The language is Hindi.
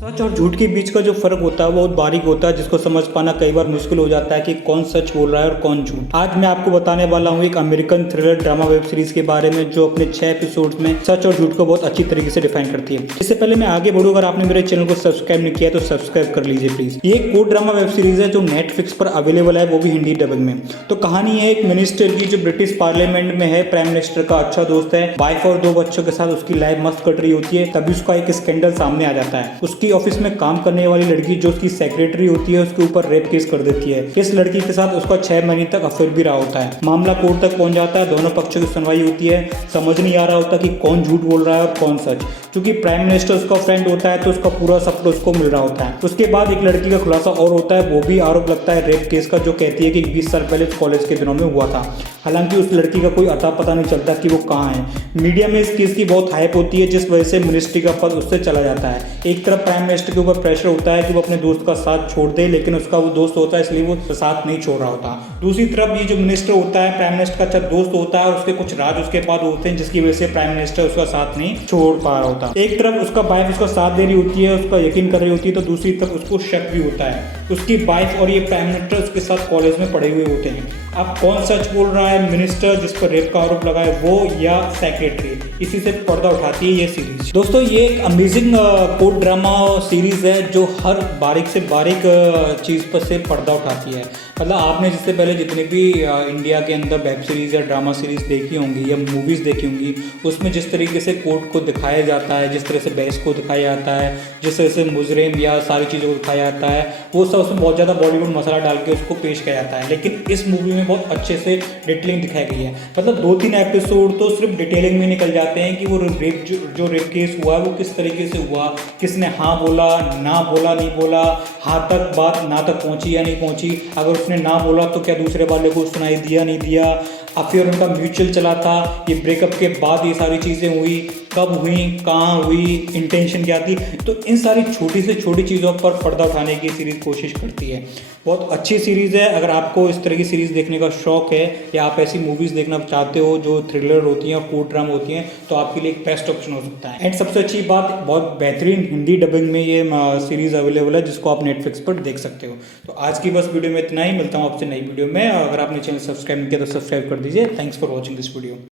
सच और झूठ के बीच का जो फ़र्क होता है वो बहुत बारीक होता है, जिसको समझ पाना कई बार मुश्किल हो जाता है कि कौन सच बोल रहा है और कौन झूठ। आज मैं आपको बताने वाला हूँ एक American thriller drama web series के बारे में जो अपने 6 एपिसोड्स में सच और झूठ को बहुत अच्छी तरीके से डिफाइन करती है। इससे पहले मैं आगे बढ़ूँ, अगर आपने मेरे चैनल को सब्सक्राइब नहीं किया तो सब्सक्राइब कर लीजिए प्लीज। ये एक कोर्ट ड्रामा वेब सीरीज है जो नेटफ्लिक्स पर अवेलेबल है, वो भी हिंदी डबिंग में। तो कहानी है एक मिनिस्टर की जो ब्रिटिश पार्लियामेंट में है, प्राइम मिनिस्टर का अच्छा दोस्त है, वाइफ और 2 बच्चों के साथ उसकी लाइफ मस्त कट रही होती है। तभी उसका एक स्कैंडल सामने आ जाता है। उसकी ऑफिस में काम करने वाली लड़की जो उसकी सेक्रेटरी होती है उसके ऊपर रेप केस कर देती है। इस लड़की के साथ उसका 6 महीने तक अफेयर भी रहा होता है। मामला कोर्ट तक पहुंच जाता है, दोनों पक्षों की सुनवाई होती है। समझ नहीं आ रहा होता कि कौन झूठ बोल रहा है और कौन सच। क्योंकि प्राइम मिनिस्टर उसका फ्रेंड होता है तो उसका पूरा सपोर्ट उसको मिल रहा होता है। उसके बाद एक लड़की का खुलासा और होता है, वो भी आरोप लगता है रेप केस का, जो कहती है कि 20 साल पहले कॉलेज के दिनों में हुआ था। हालांकि उस लड़की का कोई अता पता नहीं चलता कि वो कहाँ है। मीडिया में इस केस की बहुत हाइप होती है, जिस वजह से मिनिस्ट्री का पद उससे चला जाता है। एक तरफ प्राइम मिनिस्टर के ऊपर प्रेशर होता है कि वो अपने दोस्त का साथ छोड़ दे, लेकिन उसका वो दोस्त होता है इसलिए वो साथ नहीं छोड़ रहा होता। दूसरी तरफ ये जो मिनिस्टर होता है, प्राइम मिनिस्टर का अच्छा दोस्त होता है, उसके कुछ राज उसके पास होते हैं जिसकी वजह से प्राइम मिनिस्टर उसका साथ नहीं छोड़ पा रहा होता। एक तरफ उसका वाइफ उसका साथ दे रही होती है, उसका यकीन कर रही होती है, तो दूसरी तरफ उसको शक भी होता है। उसकी वाइफ और ये प्राइम मिनिस्टर उसके साथ कॉलेज में पढ़े हुए होते हैं। अब कौन सच बोल रहा है, मिनिस्टर जिस पर रेप का आरोप लगा है वो, या सेक्रेटरी? इसी से पर्दा उठाती है ये सीरीज। दोस्तों ये एक अमेजिंग कोर्ट ड्रामा सीरीज है जो हर बारीक से बारीक चीज़ पर से पर्दा उठाती है। मतलब आपने जिससे पहले जितने भी इंडिया के अंदर वेब सीरीज़ या ड्रामा सीरीज़ देखी होंगी या मूवीज़ देखी होंगी, उसमें जिस तरीके से कोर्ट को दिखाया जाता है, जिस तरह से बहस को दिखाया जाता है, जिस तरह से मुजरिम या सारी चीज़ों को दिखाया जाता है, वो सब उसमें बहुत ज़्यादा बॉलीवुड मसाला डाल के उसको पेश किया जाता है। लेकिन इस मूवी में बहुत अच्छे से डिटेलिंग दिखाई गई है। मतलब 2-3 एपिसोड तो सिर्फ डिटेलिंग में निकल जाते हैं कि वो रेप जो रेप केस हुआ है वो किस तरीके से हुआ, किसने हाँ बोला, ना बोला, नहीं बोला, हाँ तक बात ना तक पहुंची या नहीं पहुंची, अगर उसने ना बोला तो क्या दूसरे वाले को सुनाई दिया नहीं दिया, अफेयर उनका म्यूचुअल चला था, ये ब्रेकअप के बाद ये सारी चीज़ें हुई, कब हुई, कहाँ हुई, इंटेंशन क्या थी। तो इन सारी छोटी से छोटी चीज़ों पर पर्दा उठाने की सीरीज़ कोशिश करती है। बहुत अच्छी सीरीज़ है। अगर आपको इस तरह की सीरीज़ देखने का शौक है या आप ऐसी मूवीज़ देखना चाहते हो जो थ्रिलर होती हैं, कोर्ट ड्रामा होती हैं, तो आपके लिए एक बेस्ट ऑप्शन हो सकता है। एंड सबसे अच्छी बात, बहुत बेहतरीन हिंदी डबिंग में ये सीरीज़ अवेलेबल है जिसको आप नेटफ्लिक्स पर देख सकते हो। तो आज की बस वीडियो में इतना ही। मिलता हूँ आपसे नई वीडियो में। अगर आपने चैनल सब्सक्राइब नहीं किया तो सब्सक्राइब कर दीजिए। Thanks for watching this video.